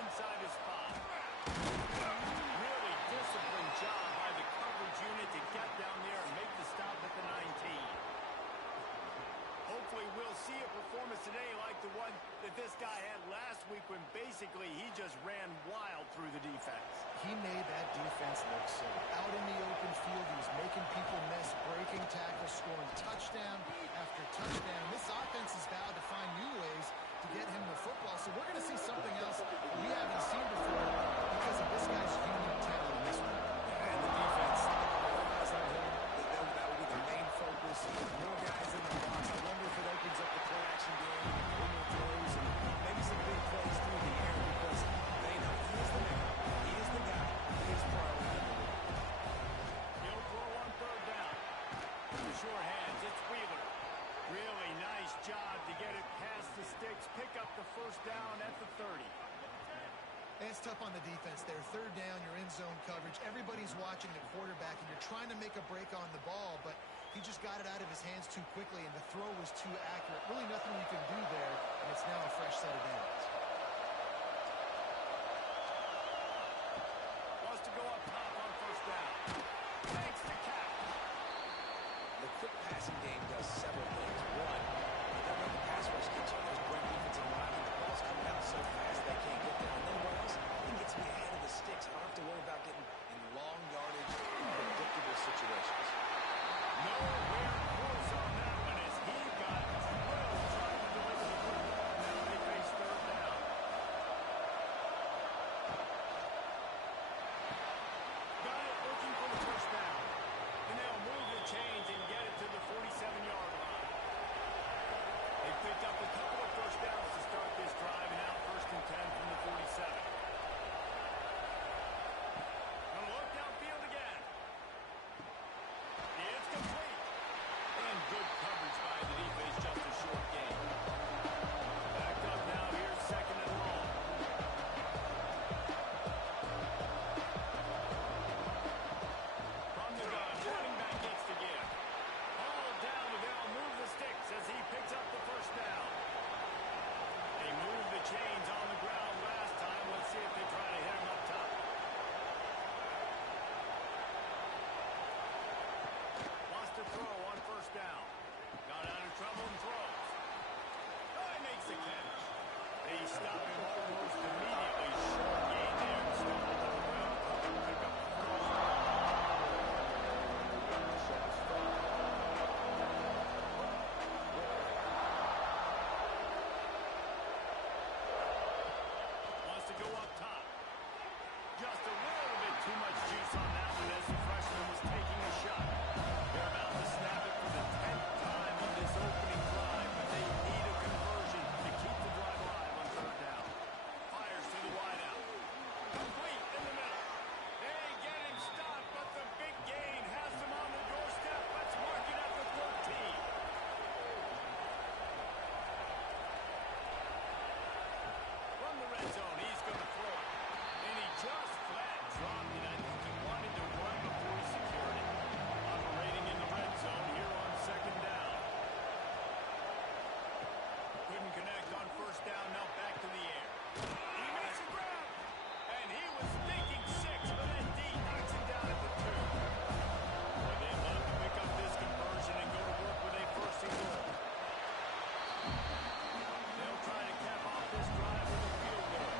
inside his spot. Really disciplined job by the coverage unit to get down there and make the stop at the 19. Hopefully we'll see a performance today like the one that this guy had last week when basically he just ran wild through the defense. He made that defense look silly. Out in the open field, he was making people miss, breaking tackles, scoring touchdown after touchdown. This offense has vowed to find new ways to get him the football, so we're going to see something else we haven't seen before because of this guy's unique talent in this one. And the defense, that will be the main focus. More guys in the box. I wonder if it opens up the play-action game, more throws, and maybe some big plays through the air because they know he is the man. He is the guy. He is priority number one. He'll throw on third down. Sure hands, it's Wheeler. Really nice job to get it past the sticks, pick up the first down at the 30. It's tough on the defense there. Third down, you're in zone coverage. Everybody's watching the quarterback, and you're trying to make a break on the ball, but he just got it out of his hands too quickly, and the throw was too accurate. Really nothing you can do there, and it's now a fresh set of downs. Wants to go up top on first down. Thanks to Cap. The quick passing game does several things. One, you don't let the pass rush get you. There's great defensive line, and the ball's coming out so fast they can't get there. And then what else? It gets me ahead of the sticks. I don't have to worry about getting in long yardage, predictable situations. Nowhere close on that one as he got drilled trying to deliver the football. Now they face third down. Got it, looking for the first down. And they'll move the chains and get it to the 47-yard line. They picked up a couple of first downs to start this drive, and now first and 10 from the 47. Gonna look downfield again. It's complete. And good coverage by the defense, just a short gain. Backed up now, here's second and long. From the gun, running back gets to give. All down, and they'll move the sticks as he picks up the first down. They moved the chains on the ground last time. Let's see if they try to hit him up top. Wants to throw on first down. Got out of trouble and throws. Oh, he makes the catch. They stop him almost immediately. Short gain there. Still on the ground. Pick up the first down. Wants to go up top. Just a little bit too much juice on that one as the freshman was taking a shot. They're about to snap it for the 10th time on this opening drive, but they need a conversion to keep the drive alive on third down. Fires to the wideout. Complete in the middle. They get him stopped, but the big gain has him on the doorstep. Let's mark it at the 13. From the red zone, he's going to throw it. And he just flat dropped it. I think he wanted to run before he secured it. Operating in the red zone here on second down. Couldn't connect on first down. Now back to the air. He makes the grab. And he was thinking 6, but then D knocks him down at the 2. But they love to pick up this conversion and go to work with a first and goal. They'll try to cap off this drive with a field goal.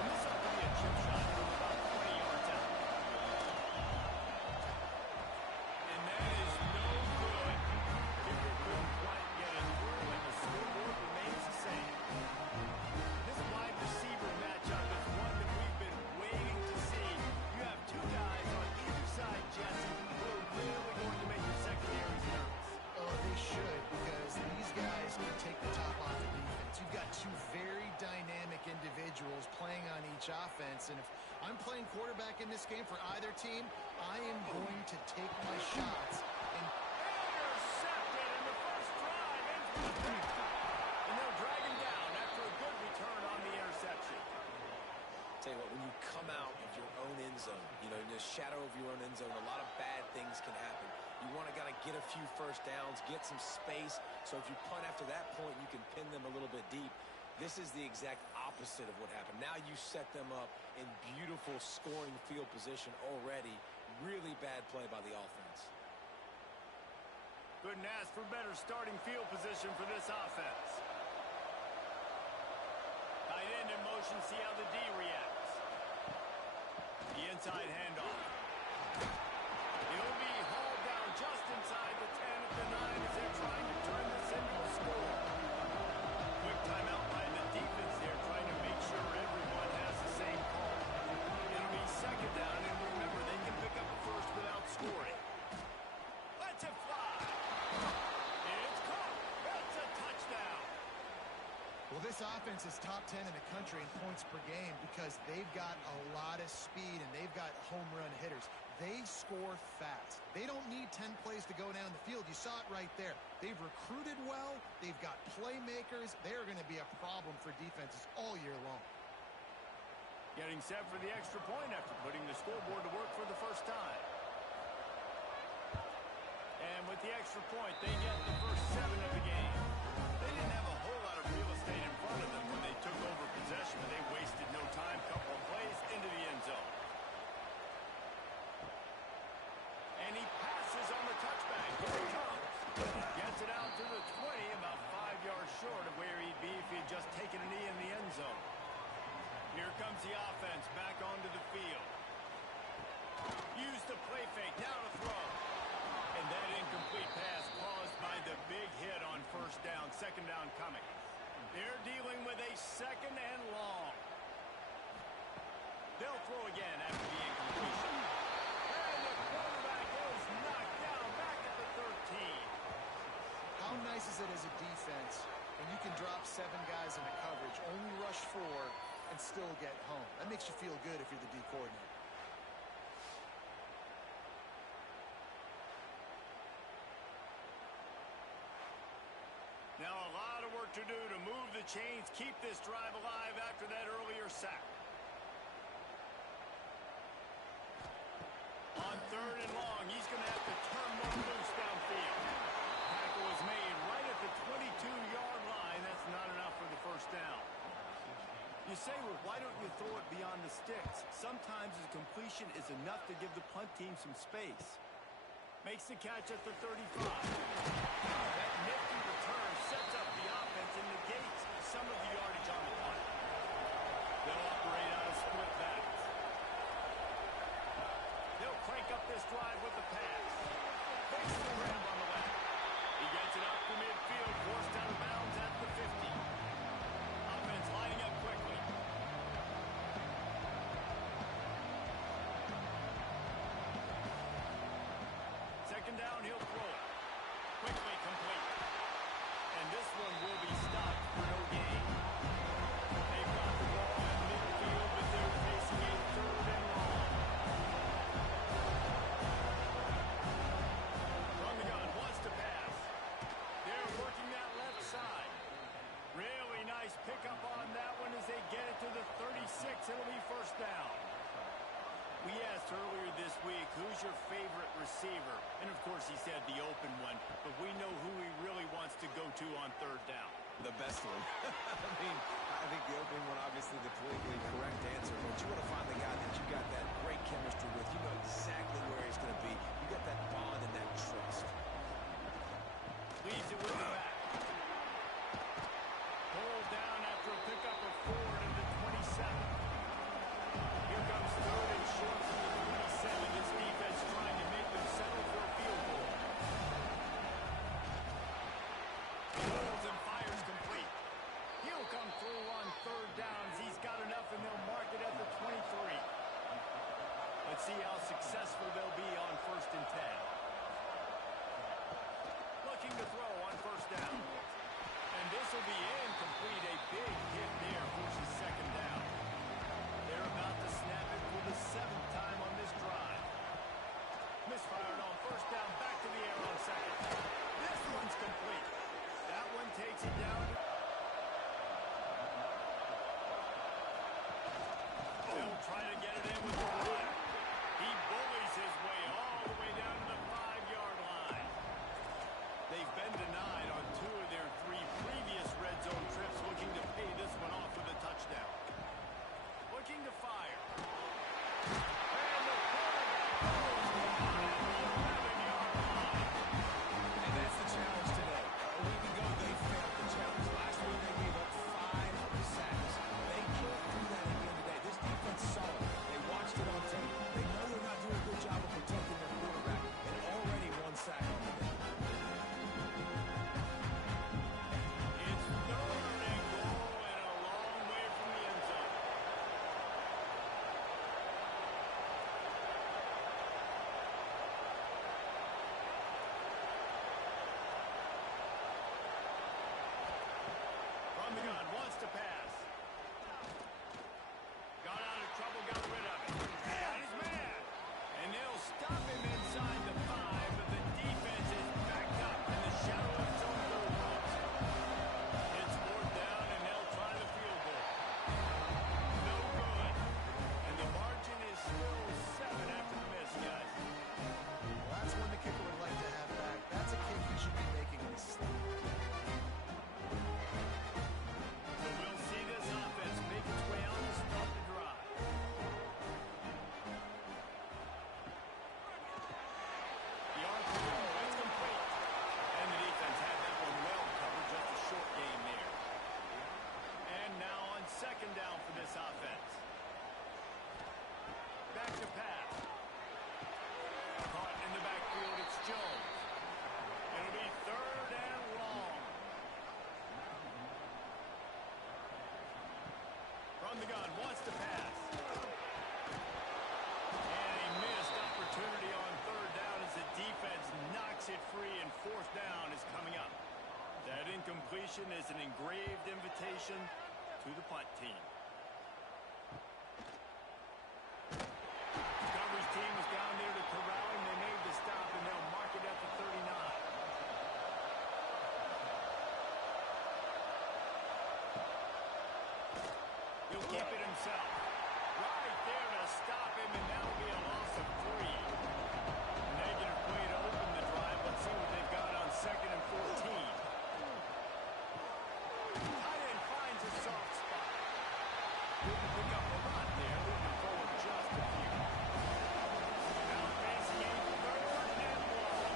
And this ought to be a chip shot from about 20 yards out. And that is no good. Kicker couldn't quite get it through, and the scoreboard remains the same. This wide receiver matchup is one that we've been waiting to see. You have two guys on either side, Jesse, who are really going to make your secondaries nervous. Oh, they should, because these guys can take the top off the defense. You've got two very dynamic individuals playing on each offense, and if I'm playing quarterback in this game for either team, I am going to take my shots and Intercepted in the first drive. Ends with a pick. And they'll drag him down after a good return on the interception. Tell you what, when you come out of your own end zone, in the shadow of your own end zone, a lot of bad things can happen. You want to get a few first downs, get some space, so if you punt after that point, you can pin them a little bit deep. This is the exact opposite of what happened. Now you set them up in beautiful scoring field position already. Really bad play by the offense. Couldn't ask for better starting field position for this offense. Tight end in motion, see how the D reacts. The inside handoff. He'll be hauled down just inside the 10 at the 9 as they're trying to turn this into a score. Quick timeout by the defense there, trying to make sure everyone has the same call. It'll be second down, and remember, they can pick up a first without scoring. Let's it fly. It's caught. It's a touchdown. Well, this offense is top 10 in the country in points per game because they've got a lot of speed and they've got home run hitters. They score fast. They don't need 10 plays to go down the field. You saw it right there. They've recruited well. They've got playmakers. They're going to be a problem for defenses all year long. Getting set for the extra point after putting the scoreboard to work for the first time. And with the extra point, they get the first 7 of the game. They didn't have a whole lot of real estate in front of them when they took over possession, but they wasted no time. Couple of plays into the end zone. And he passes on the touchback. Here he comes. Gets it out to the 20, about 5 yards short of where he'd be if he had just taken a knee in the end zone. Here comes the offense back onto the field. Use the play fake. Now to throw. And that incomplete pass caused by the big hit on first down. Second down coming. They're dealing with a second and long. They'll throw again after the incompletion. And the quarterback is knocked down back at the 13. How nice is it as a defense when you can drop 7 guys into coverage, only rush 4, and still get home? That makes you feel good if you're the D coordinator. Now a lot of work to do to move the chains, keep this drive alive after that earlier sack. On third and long, he's going to have to turn one loose downfield. Tackle was made right at the 22-yard line. That's not enough for the first down. You say, well, why don't you throw it beyond the sticks? Sometimes a completion is enough to give the punt team some space. Makes the catch at the 35. That nifty return sets up the offense and negates some of the yardage on the punt. They'll operate out of split backs. They'll crank up this drive with the pass. Fakes the grab on the left. He gets it up to midfield, forced out of bounds at the 50. Offense lining up quickly. Second down, he'll throw it. Quickly complete. And this one will be stopped for no gain. They've got the ball at midfield, but they're facing a third and long. From the gun, wants to pass. They're working that left side. Really nice pickup on that one as they get it to the 36. It'll be first down. We asked earlier this week, who's your favorite receiver? And, of course, he said the open one. But we know who he really wants to go to on third down. The best one. I think the opening one, obviously, the politically correct answer. But you want to find the guy that you got that great chemistry with. You know exactly where he's going to be. You got that bond and that trust. Leads it with the back. Pulled down after a pickup of 4 to the 27. Here comes third and short from the 27. This defense trying to make them settle for a field goal. Holds and fires complete. He'll come through on third downs. He's got enough, and they'll mark it at the 23. Let's see how successful they'll be on first and 10. Looking to throw on first down. And this will be incomplete. A big hit there forces second down. They're about to snap it for the 7th time on this drive. Misfired on first down, back to the air on second. This one's complete. That one takes it down. They'll try to get it in with the run. He bullies his way all the way down to the 5-yard line. They've been denied on 2 of their 3 previous red zone trips, looking to pay this down for this offense. Back to pass. Caught in the backfield, it's Jones. It'll be 3rd and long. From the gun, wants to pass. And a missed opportunity on 3rd down as the defense knocks it free, and 4th down is coming up. That incompletion is an engraved invitation to the punt team. Coverage team was down there to corral him. They made the stop, and they'll mark it at the 39. He'll keep it himself. Right there to stop him, and that'll be a loss of 3. Negative play to open the drive. Let's see what they've got on 2nd and 14. Tight end finds a soft spot. Couldn't pick up a lot there. Moving forward just a few. Now facing a 3rd and long.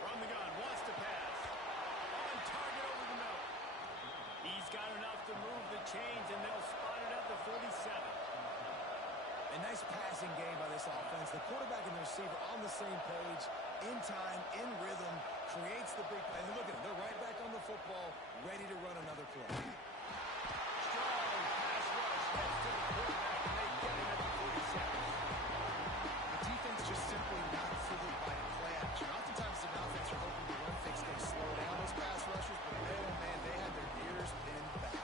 From the gun, wants to pass. On target over the middle. He's got enough to move the chains, and they'll spot it at the 47. A nice passing game by this offense. The quarterback and the receiver on the same page, in time, in rhythm, creates the big play. And look at them. They're right back on the football, ready to run another play. Strong pass rush. Gets to the quarterback, and they get him at the 47. The defense just simply not fooled by play action. Oftentimes, the offense are hoping the run fix can slow down those pass rushers, but oh man, they had their ears pinned back.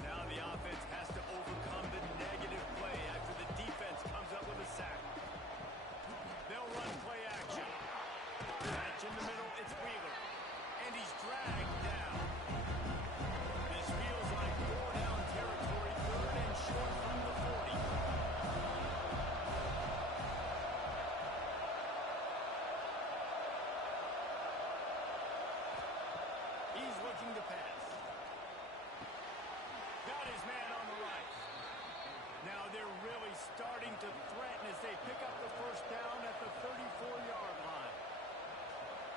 Now the offense has to overcome the negative play after the defense comes up with a sack. They'll run play action. Catch in the middle, it's Wheeler. And he's dragged down. This feels like 4-down territory, 3rd and short from the 40. He's looking to pass. Got his man on the right. Now they're really starting to threaten as they pick up the 1st down at the 34-yard line.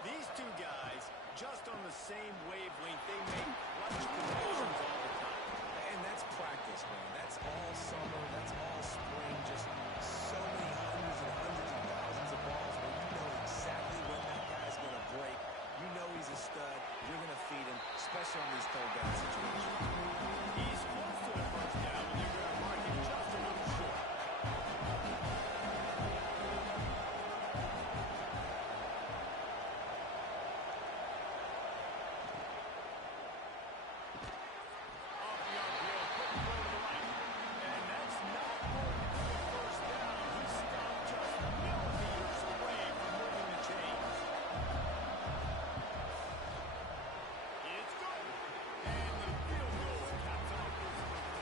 These two guys, just on the same wavelength, they make clutch connections all the time. And that's practice, man. That's all summer. That's all spring. Just so many hundreds and hundreds of thousands of balls where you know exactly when that guy's going to break. You know he's a stud. You're going to feed him, especially on these 3rd down situations. He's close to the 1st down, and they're going to mark him just a little short. Off the RPO, quick throw to the right. And that's not going to be a 1st down. He stopped just millimeters away from moving the chains. It's good. And the field goal caps off this one.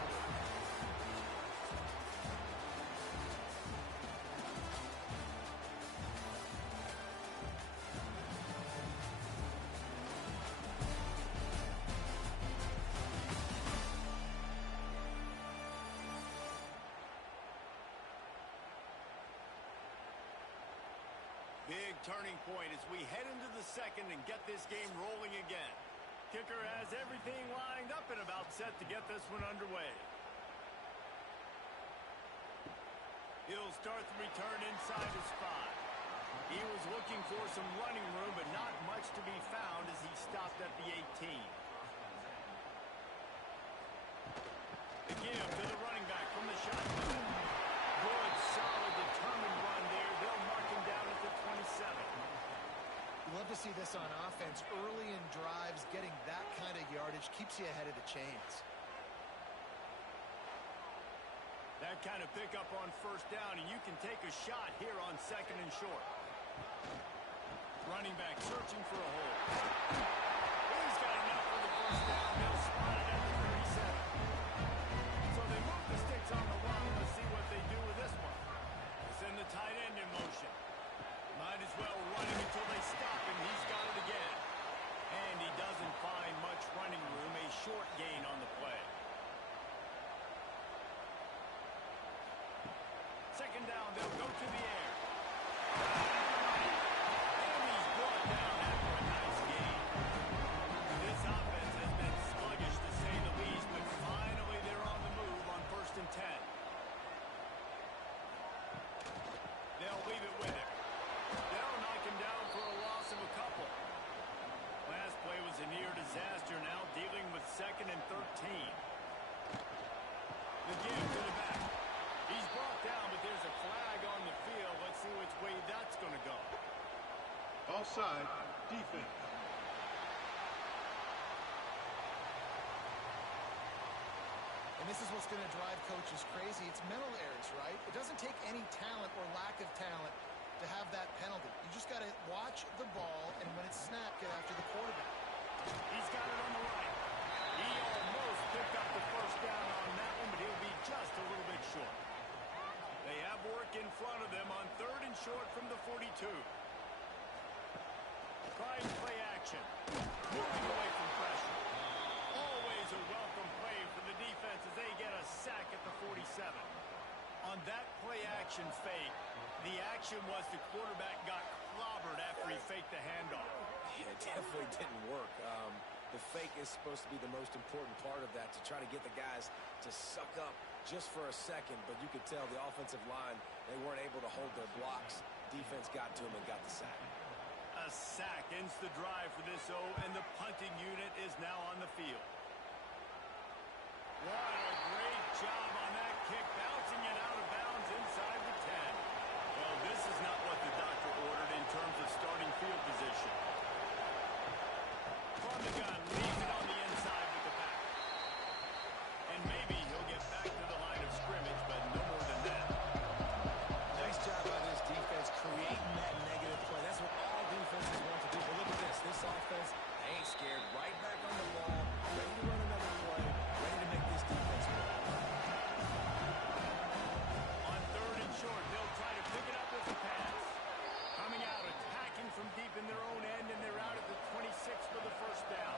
Big turning point as we head into the 2nd and get this game rolling again. Kicker has everything lined up and about set to get this one underway. He'll start the return inside his 5. He was looking for some running room, but not much to be found as he stopped at the 18. The give to the running back from the shotgun. Good, solid, determined run there. They'll mark him down at the 27. You love to see this on offense. Early in drives, getting that kind of yardage keeps you ahead of the chains. That kind of pickup on 1st down, and you can take a shot here on 2nd and short. Running back searching for a hole. He's got enough for the 1st down. They'll spot it at the 37. So they move the sticks on the run. Let's see what they do with this one. They send the tight end in motion. Might as well run him until they stop him. He's got it again. And he doesn't find much running room. A short gain on the play. second down. They'll go to the air. And he's brought down after a nice gain. This offense has been sluggish to say the least, but finally they're on the move on 1st and 10. They'll leave it with him. They'll knock him down for a loss of a couple. Last play was a near disaster, now dealing with 2nd and 13. The give to the back. He's brought down, but there's a flag on the field. Let's see which way that's going to go. Offside, defense. And this is what's going to drive coaches crazy. It's mental errors, right? It doesn't take any talent or lack of talent to have that penalty. You just got to watch the ball, and when it's snapped, get after the quarterback. He's got it on the right. He almost picked up the first down on that one, but he'll be just a little bit short. They have work in front of them on 3rd and short from the 42. Trying play action. Moving away from pressure. Always a welcome play for the defense as they get a sack at the 47. On that play action fake, the action was the quarterback got clobbered after he faked the handoff. Yeah, it definitely didn't work. The fake is supposed to be the most important part of that, to try to get the guys to suck up just for a second. But you could tell the offensive line, they weren't able to hold their blocks. Defense got to them and got the sack. A sack ends the drive for this O, and the punting unit is now on the field. What a great job on that kick, bouncing it out of bounds inside the 10. Well, this is not what the doctor ordered in terms of starting field position. From the gun, leaves it on the inside with the back. And maybe he'll get back to the line of scrimmage, but no more than that. Nice job by this defense creating that negative play. That's what all defenses want to do. But look at this. This offense, they ain't scared. Right back on the ball, ready to run another play, ready to make this defense play. On 3rd and short, they'll try to pick it up with the pass. Coming out, attacking from deep in their own end, and they're out at the 26 for the first down.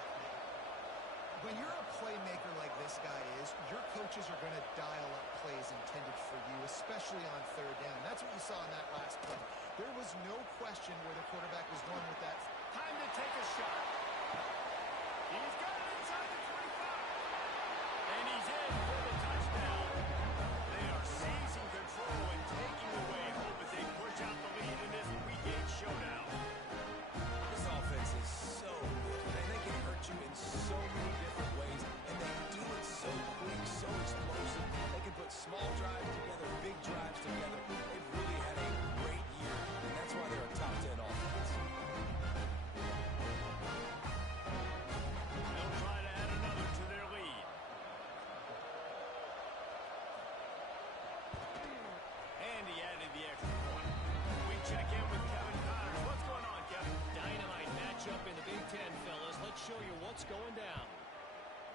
When you're a playmaker like this guy is, your coaches are going to dial up plays intended for you, especially on 3rd down. That's what you saw in that last play. There was no question where the quarterback was going with that. Time to take a shot. He's got it inside the 25. And he's in for the touchdown. They are seizing control and taking away hope as they push out the lead in this Week 8 showdown. This offense is so good. And they can hurt you in so many different ways. And they do it so quick, so explosive. They can put small drives together, big drives together. They've really had a great year. And that's why they're a top 10 offense. They'll try to add another to their lead. And he added the extra point. We check in with Kevin Connors. What's going on, Kevin? Dynamite matchup in the Big Ten, fellas. Let's show you what's going down.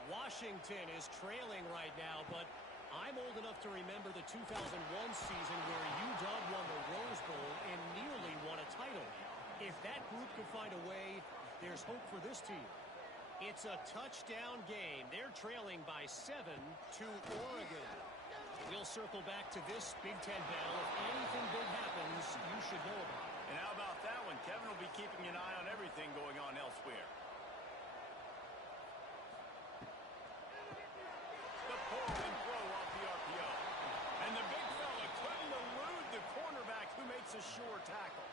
Washington is trailing right now, but I'm old enough to remember the 2001 season where UW won the Rose Bowl and nearly won a title. If that group can find a way, there's hope for this team. It's a touchdown game. They're trailing by 7 to Oregon. We'll circle back to this Big Ten battle. If anything big happens, you should know about it. And how about that one? Kevin will be keeping an eye on everything going on elsewhere. The pull and throw off the RPO. And the big fella couldn't elude the cornerback who makes a sure tackle.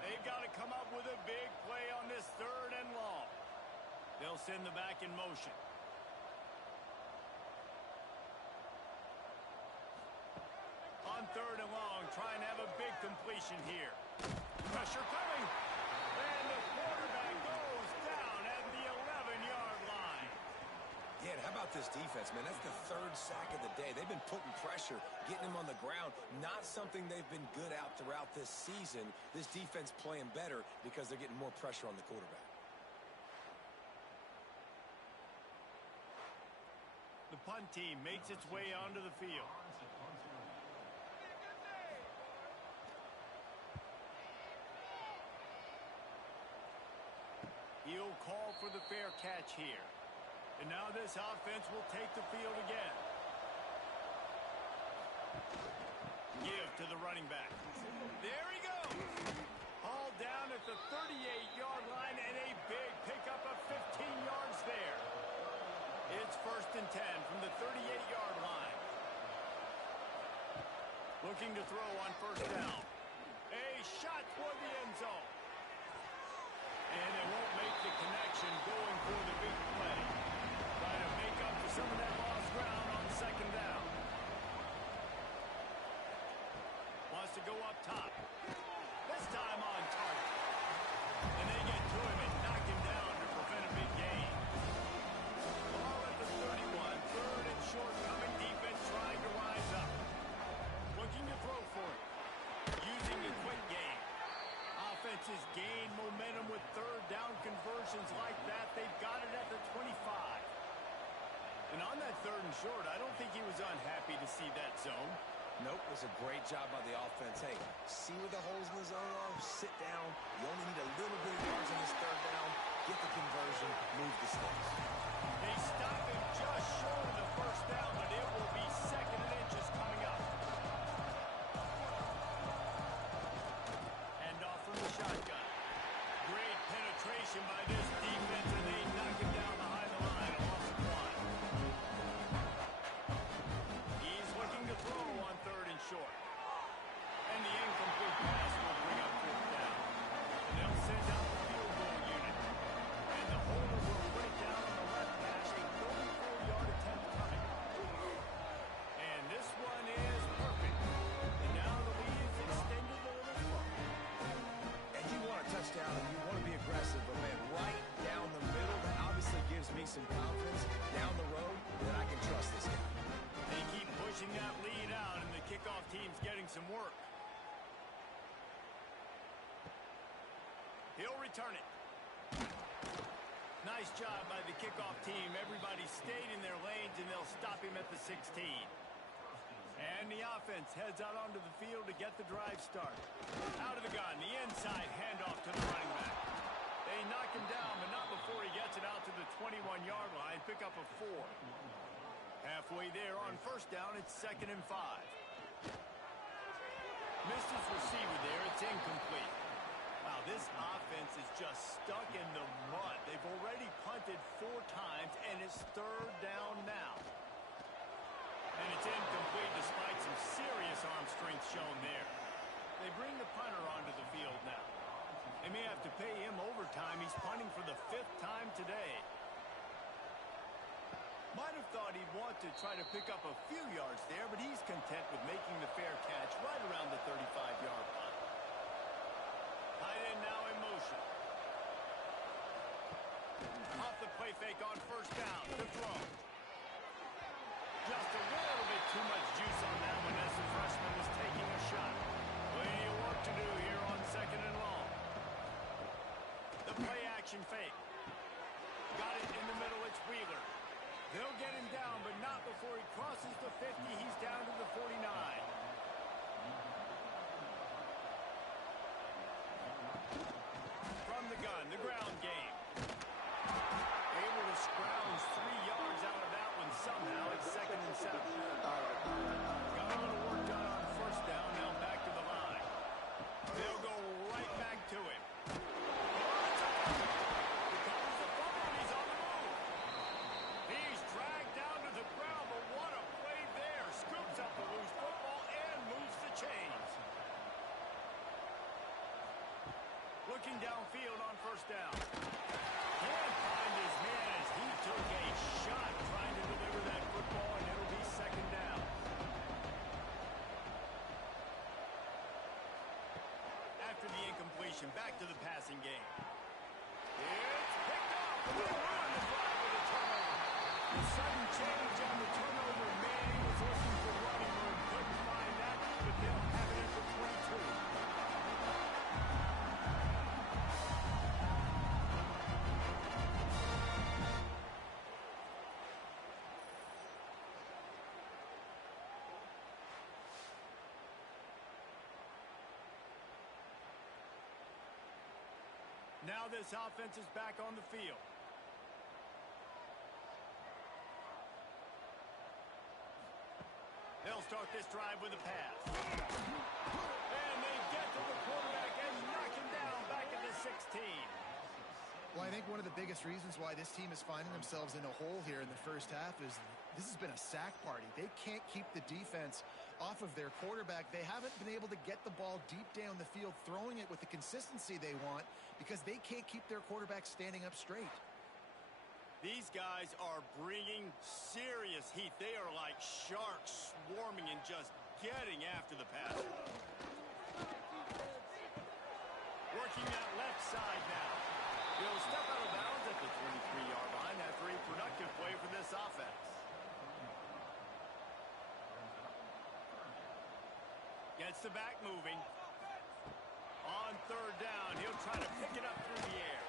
They've got to come up with a big play on this 3rd and long. They'll send the back in motion. On 3rd and long, trying to have a big completion here. Pressure coming. And the quarterback goes down at the 11-yard line. Yeah, and how about this defense, man? That's the 3rd sack of the day. They've been putting pressure, getting him on the ground. Not something they've been good at throughout this season. This defense playing better because they're getting more pressure on the quarterback. The punt team makes its way onto the field. He'll call for the fair catch here. And now this offense will take the field again. Give running back. There he goes. All down at the 38-yard line, and a big pickup of 15 yards there. It's 1st and 10 from the 38-yard line. Looking to throw on 1st down. A shot toward the end zone. And it won't make the connection going for the big play. Trying to make up for some of that lost ground on 2nd down. Wants to go up top. This time on target. And they get to him and knock him down to prevent a big gain. Ball at the 31. 3rd and short coming. Defense trying to rise up. Looking to throw for it. Using a quick game. Offenses gain momentum with 3rd down conversions like that. They've got it at the 25. And on that 3rd and short, I don't think he was unhappy to see that zone. Nope, it was a great job by the offense. Hey, see where the holes in the zone are? Sit down. You only need a little bit of yards on this 3rd down. Get the conversion. Move the sticks. They stop him just short of the 1st down, but it will be 2nd and inches coming up. Hand off from the shotgun. Great penetration by this defense, and they knock him down behind the line. A loss of 1. He's looking to throw on 3rd and short. And the incomplete pass will bring up 4th down. And they'll send out the field goal unit. And the holder will put it down on the left hash, a 34-yard attempt coming. And this one is perfect. And now the lead is extended a little further. And you want a touchdown and you want to be aggressive, but man, right down the middle, that obviously gives me some confidence down the road that I can trust this guy. They keep pushing that lead out, and the kickoff team's getting some work. He'll return it. Nice job by the kickoff team. Everybody stayed in their lanes, and they'll stop him at the 16. And the offense heads out onto the field to get the drive started. Out of the gun, the inside handoff to the running back. They knock him down, but not before he gets it out to the 21-yard line. Pick up a 4. Halfway there on 1st down, it's 2nd and 5. Missed his receiver there. It's incomplete. Wow, this offense is just stuck in the mud. They've already punted 4 times, and it's 3rd down now. And it's incomplete despite some serious arm strength shown there. They bring the punter onto the field now. They may have to pay him overtime. He's punting for the 5th time today. Might have thought he'd want to try to pick up a few yards there, but he's content with making the fair catch right around the 35-yard line. Tight end now in motion. Off the play fake on 1st down. To throw. Just a little bit too much juice on that one as the freshman was taking a shot. Plenty of work to do here on 2nd and long. The play action fake. Got it in the middle. It's Wheeler. They'll get him down, but not before he crosses the 50. He's down to the 49. From the gun, the ground game. Able to scrounge 3 yards out of that one somehow. It's 2nd and 7. Got a little work done on 1st down. Now back to the line. They'll go right back to him. Looking downfield on 1st down. Can't find his man as he took a shot trying to deliver that football, and it'll be 2nd down. After the incompletion, back to the passing game. It's picked up, and they run the drive with a turnover. The sudden change on the turnover, man, he was looking for running room. Couldn't find that, but they'll have it at the 22. Now this offense is back on the field. They'll start this drive with a pass. And they get to the quarterback and knock him down back at the 16. Well, I think one of the biggest reasons why this team is finding themselves in a hole here in the first half is this has been a sack party. They can't keep the defense off of their quarterback. They haven't been able to get the ball deep down the field, throwing it with the consistency they want because they can't keep their quarterback standing up straight. These guys are bringing serious heat. They are like sharks swarming and just getting after the passer. Working that left side now. He'll step out of bounds at the 23-yard line after a productive play for this offense. Gets the back moving. On third down, he'll try to pick it up through the air.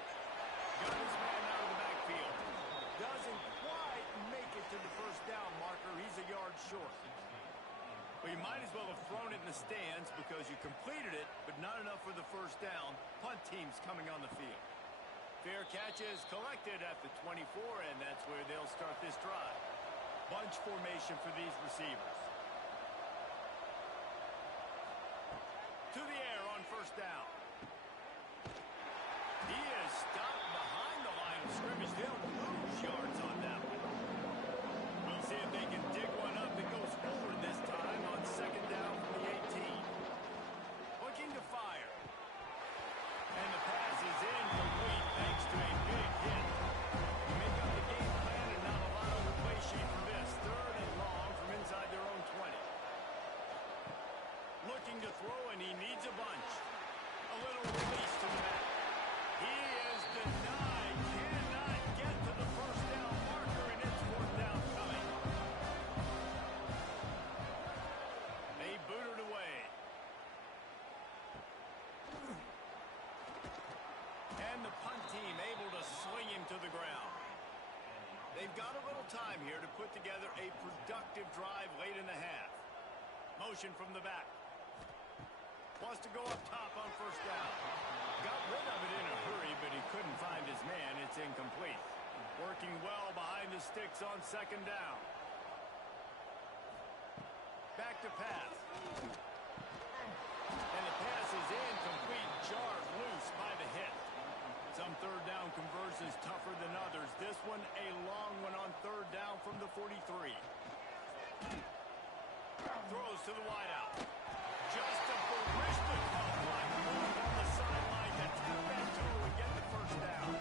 Got his man out of the backfield. Doesn't quite make it to the first down marker. He's a yard short. Well, you might as well have thrown it in the stands because you completed it, but not enough for the first down. Punt team's coming on the field. Fair catch is collected at the 24, and that's where they'll start this drive. Bunch formation for these receivers. To the air on first down. He is stopped behind the line of scrimmage. They'll lose yards on that one. We'll see if they can dig one up that goes forward this time on second down from the 18. Looking to fire. And the pass is incomplete thanks to a big hit. You make up the game plan and not a lot on the play sheet for this. Third and long from inside their own 20. Looking to throw, and he needs a bunch. A little release to the back. He is denied. Cannot get to the first down marker, and it's fourth down coming. They boot it away. And the punt team able to swing him to the ground. They've got a little time here to put together a productive drive late in the half. Motion from the back. Wants to go up top on first down. Got rid of it in a hurry, but he couldn't find his man. It's incomplete. Working well behind the sticks on second down. Back to pass. And the pass is incomplete. Jarred loose by the hit. Some third down conversions tougher than others. This one a long one on third down from the 43. Throws to the wideout. Just a barista line move on the sideline to tap that toe and get the first down.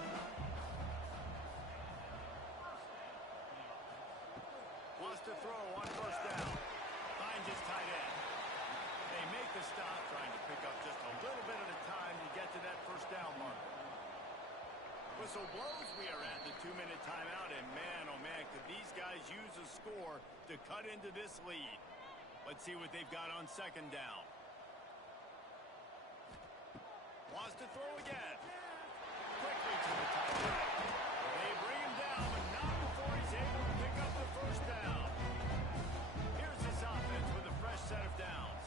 Wants to throw on first down. Finds his tight end. They make the stop, trying to pick up just a little bit at a time to get to that first down marker. Whistle blows. We are at the 2-minute timeout, and man, oh man, could these guys use a score to cut into this lead. Let's see what they've got on second down. Wants to throw again. Quickly to the tight end. They bring him down, but not before he's able to pick up the first down. Here's this offense with a fresh set of downs.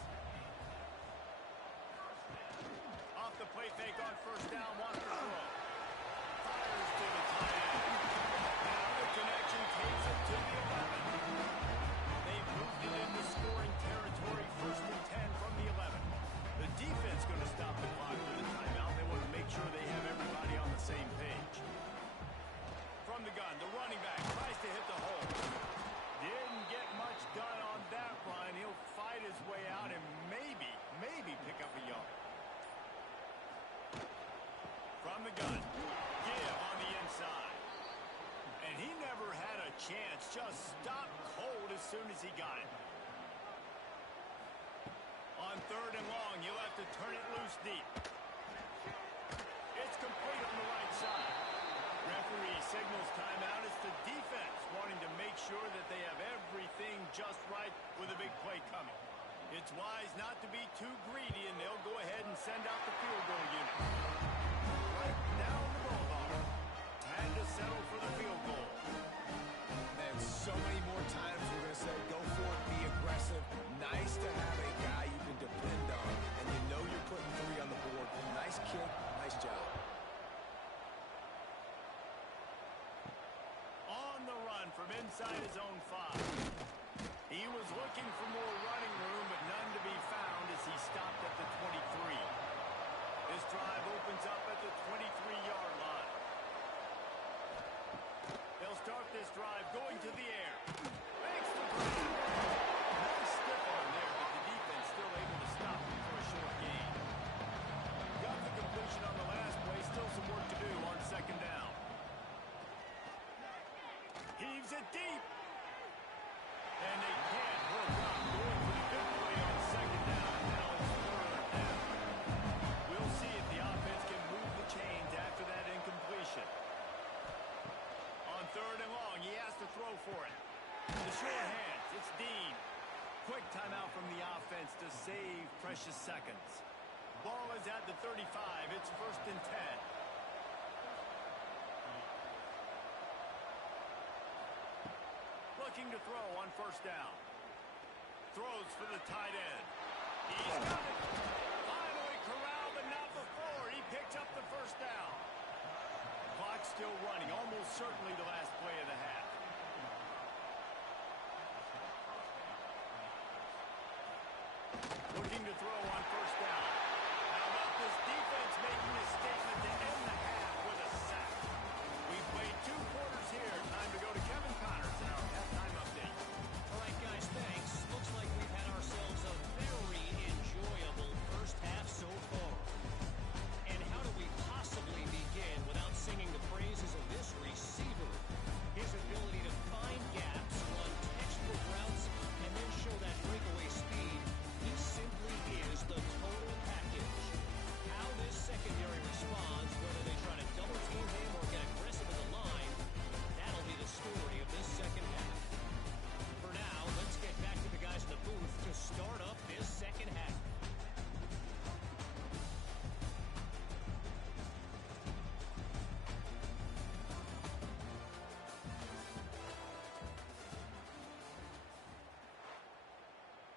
Off the play fake on first down, wants to throw. Fires to the tight end. Now the connection takes it to the 11. They've moved it into scoring territory, first and 10 from the 11. The defense going to stop the clock with a timeout. They want to make sure they have everybody on the same page. From the gun, the running back tries to hit the hole. Didn't get much done on that run. He'll fight his way out and maybe pick up a yard. From the gun, give on the inside. And he never had a chance. Just stopped cold as soon as he got it. On third and long, he'll have to turn it loose deep. It's complete on the right side. Referee signals timeout. It's the defense wanting to make sure that they have everything just right with a big play coming. It's wise not to be too greedy, and they'll go ahead and send out the field goal unit. Right down the boulevard. Time to settle for the field goal. Man, so many more times we're going to say, go for it, be aggressive. Nice to have a guy you can depend on, and you know you're putting 3 on the board. Nice kick, nice job. On the run from inside his own 5. He was looking for more Leaves it deep. And they can't hook up. Going for the big play on second down. Now it's third down. We'll see if the offense can move the chains after that incompletion. On third and long, he has to throw for it. The short hands, it's Dean. Quick timeout from the offense to save precious seconds. Ball is at the 35. It's 1st and 10. Looking to throw on 1st down. Throws for the tight end. He's got it. Finally corralled, but not before. He picked up the 1st down. Clock still running. Almost certainly the last play of the half. Looking to throw on 1st down. How about this defense making a statement to end the half with a sack? We've played 2 quarters here. Time to go to Kevin Connors in our halftime update. All right, guys, thanks. Looks like we've had ourselves a very enjoyable first half so far. And how do we possibly begin without singing the praises of this receiver? His ability to find gaps, run textbook routes, and then show that breakaway speed. He simply is the total package. How this secondary responds, whether they try to double team him or get aggressive in the line, that'll be the story of this second half. For now, let's get back to the guys in the booth to start up this second half.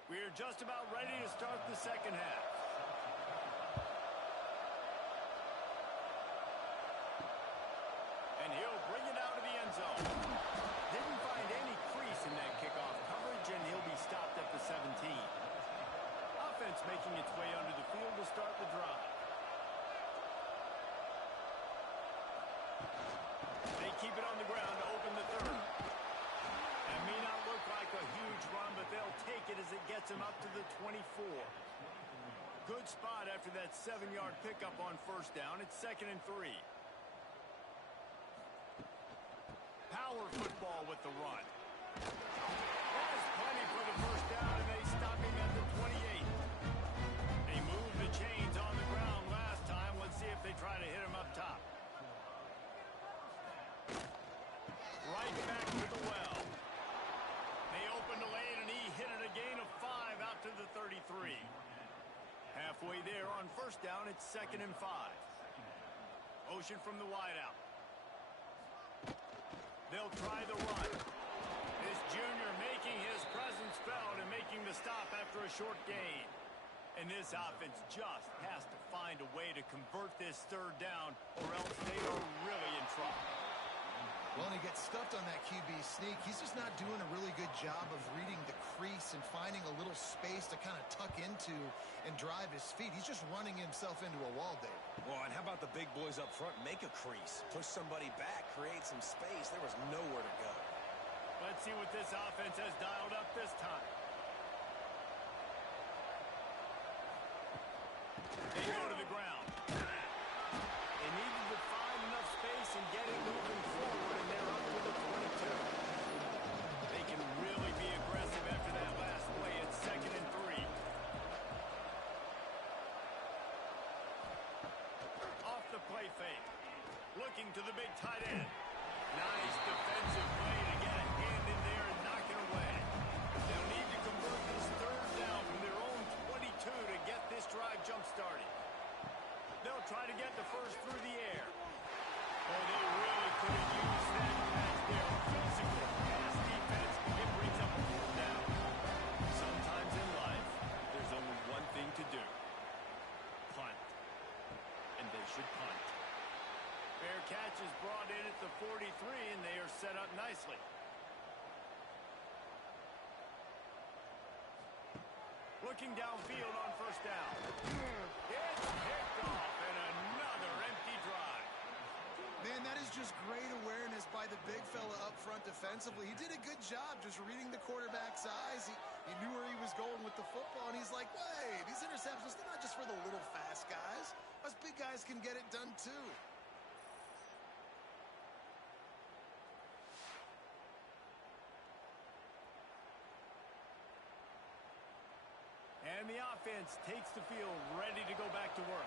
We're just about ready to start the second half. And he'll bring it out of the end zone. Didn't find any crease in that kickoff coverage, and he'll be stopped at the 17. Offense making its way under the field to start the drive. They keep it on the ground to open the third. That may not look like a huge run, but they'll take it as it gets them up to the 24. Good spot after that 7-yard pickup on 1st down. It's 2nd and 3. Power football with the run. That's plenty for the 1st down, and they stop him at the 28. They moved the chains on the ground last time. Let's see if they try to hit him up top. Right back to the well. They opened the lane, and he hit it a gain of 5 out to the 33. Halfway there on 1st down, it's 2nd and 5. Ocean from the wideout. They'll try the run. This junior making his presence felt and making the stop after a short gain. And this offense just has to find a way to convert this 3rd down, or else they are really in trouble. Well, and he gets stuffed on that QB sneak. He's just not doing a really good job of reading the crease and finding a little space to kind of tuck into and drive his feet. He's just running himself into a wall, Dave. Well, and how about the big boys up front? Make a crease. Push somebody back. Create some space. There was nowhere to go. Let's see what this offense has dialed up this time. They go to the ground. They needed to find enough space and get it moving forward, and they're up to the 22. They can really be aggressive after that last play. It's 2nd and 3. Off the play fake. Looking to the big tight end. Nice defensive play to get a hand in there and knock it away. They'll need to convert this 3rd down from their own 22 to get this drive jump-started. They'll try to get the first through the air. Oh, they really could have used that pass there. Physical pass defense. It brings up a 4th down. Sometimes in life, there's only one thing to do. Punt. And they should punt. Fair catch is brought in at the 43, and they are set up nicely. Looking downfield on 1st down. It's picked off, and another empty drive. Man, that is just great awareness by the big fella up front defensively. He did a good job just reading the quarterback's eyes. He knew where he was going with the football, and he's like, wait, these interceptions, they're not just for the little fast guys. Us big guys can get it done too. And the offense takes the field, ready to go back to work.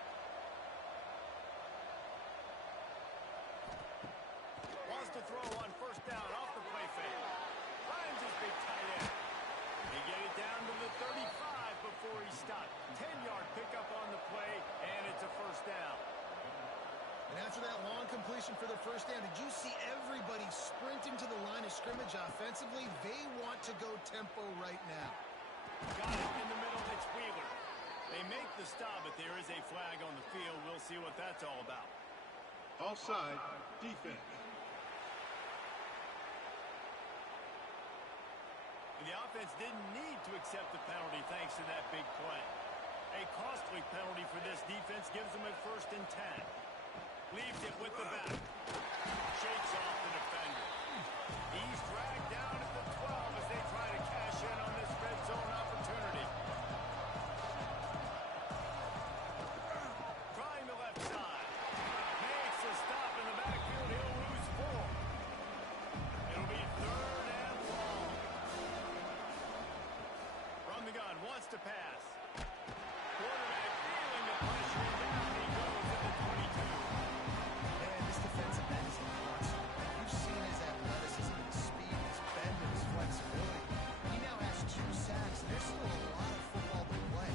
Wants to throw on first down off the play fake. Finds his big tight end. He get it down to the 35 before he stopped. 10-yard pickup on the play, and it's a first down. And after that long completion for the first down, did you see everybody sprinting to the line of scrimmage offensively? They want to go tempo right now. Got it in the middle. It's Wheeler. They make the stop, but there is a flag on the field. We'll see what that's all about. Offside, defense. The offense didn't need to accept the penalty thanks to that big play. A costly penalty for this defense gives them a 1st and 10. Leaves it with the back. Shakes off the defender. He's dragged down at the 12 as they try to cash in on this red zone opportunity. Trying the left side. Makes a stop in the backfield. He'll lose 4. It'll be 3rd and long. From the gun, wants to pass. Quarterback feeling the pressure down. He goes at the 22. Man, this defensive end is a monster. You've seen his athleticism, his speed, his bend, and his flexibility. He now has 2 sacks, and there's still a lot of football to play.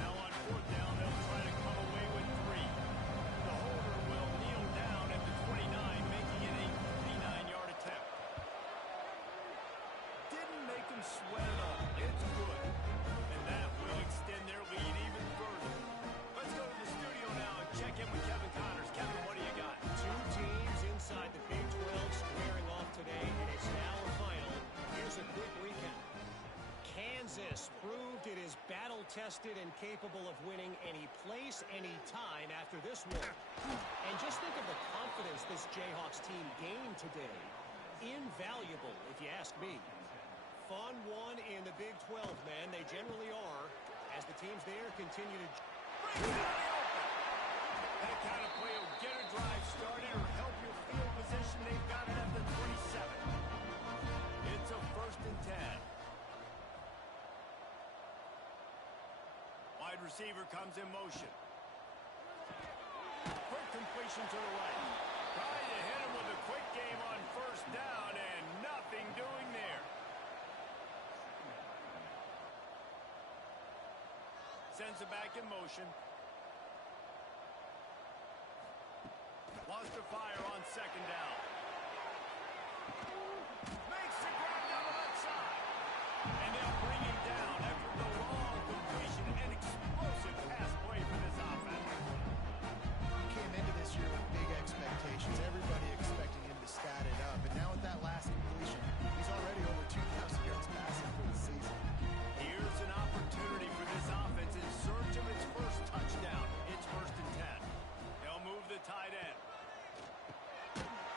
Now on 4th down, they'll try to come away with 3. The holder will kneel down at the 29, making it a 39-yard attempt. Didn't make them sweat at all. It's good. And that will extend their lead even further. Let's go to the studio now and check in with Kevin Connors. Kevin, what do you got? 2 teams inside the Big 12 squaring off today, and it's now a final. Here's a quick recap. Kansas proved it is battle-tested and capable of winning any place, any time after this one. And just think of the confidence this Jayhawks team gained today. Invaluable, if you ask me. Fun one in the Big 12, man. They generally are, as the teams there continue to... Breaks out the open. That kind of play will get a drive started or help your field position. They've got it at the 27. It's a 1st and 10. Wide receiver comes in motion. Quick completion to the right. Trying to hit him with a quick game on 1st down, and nothing doing there. Sends it back in motion. Wants to fire on 2nd down. Makes the grab down the left side. And they'll bring him down after the long completion and explosive pass play for this offense. He came into this year with big expectations. Everybody expecting him to stat it up. And now with that last completion, he's already over 2,000 yards passing for the season. Here's an opportunity for this offense in search of its 1st touchdown. It's 1st and 10. They'll move the tight end.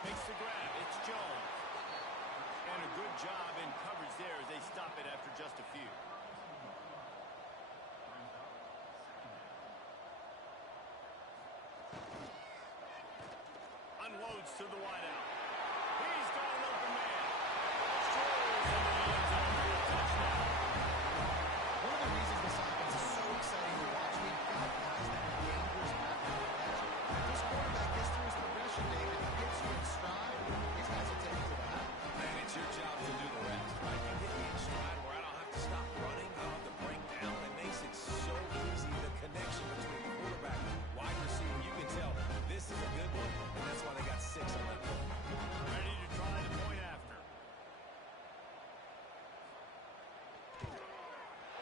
Makes the grab. It's Jones. And a good job in coverage there as they stop it after just a few. Unloads to the wideout. He's got an open man. Strolls into the end zone for a touchdown. One of the reasons this offense is so exciting to watch, we've got guys that are dangerous after the catch. If this quarterback gets through his progression, David, and gets you in stride, these guys will take it to the house. Man, it's your job to do the rest, right? You get me in stride where I don't have to stop running, I don't have to break down. It makes it so easy, the connection between the quarterback and wide receiver. You can tell this is a good one, and that's why they got 6 on that one. Ready to try the point after.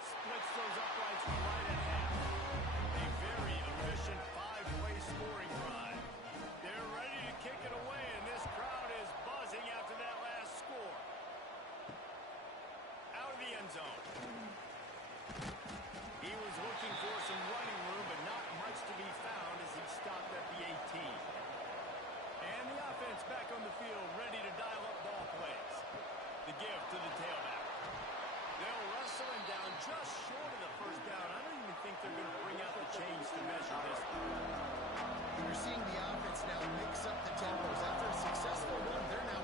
Splits those uprights right in half. A very efficient 5-play scoring drive. They're ready to kick it away, and this crowd is buzzing after that last score. Out of the end zone. He was looking for some running room, but not much to be found as he stopped at the 18. And the offense back on the field, ready to dial up ball plays. The give to the tailback. They'll wrestle him down just short of the 1st down. I don't even think they're going to bring out the chains to measure this. You're seeing the offense now mix up the tempos. After a successful run, they're now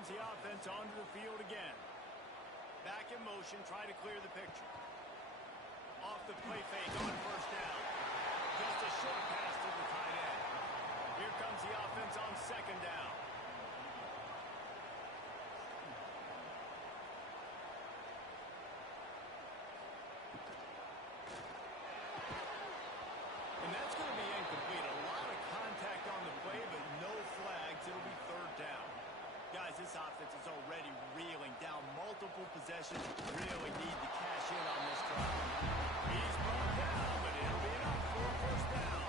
comes the offense onto the field again. Back in motion, try to clear the picture. Off the play fake on first down. Just a short pass to the tight end. Here comes the offense on second down. And that's going to be incomplete. A lot of contact on the play, but no flags. It'll be third down. Guys, this offense is already reeling down multiple possessions. Really need to cash in on this drive. He's brought down, but it'll be enough for a first down.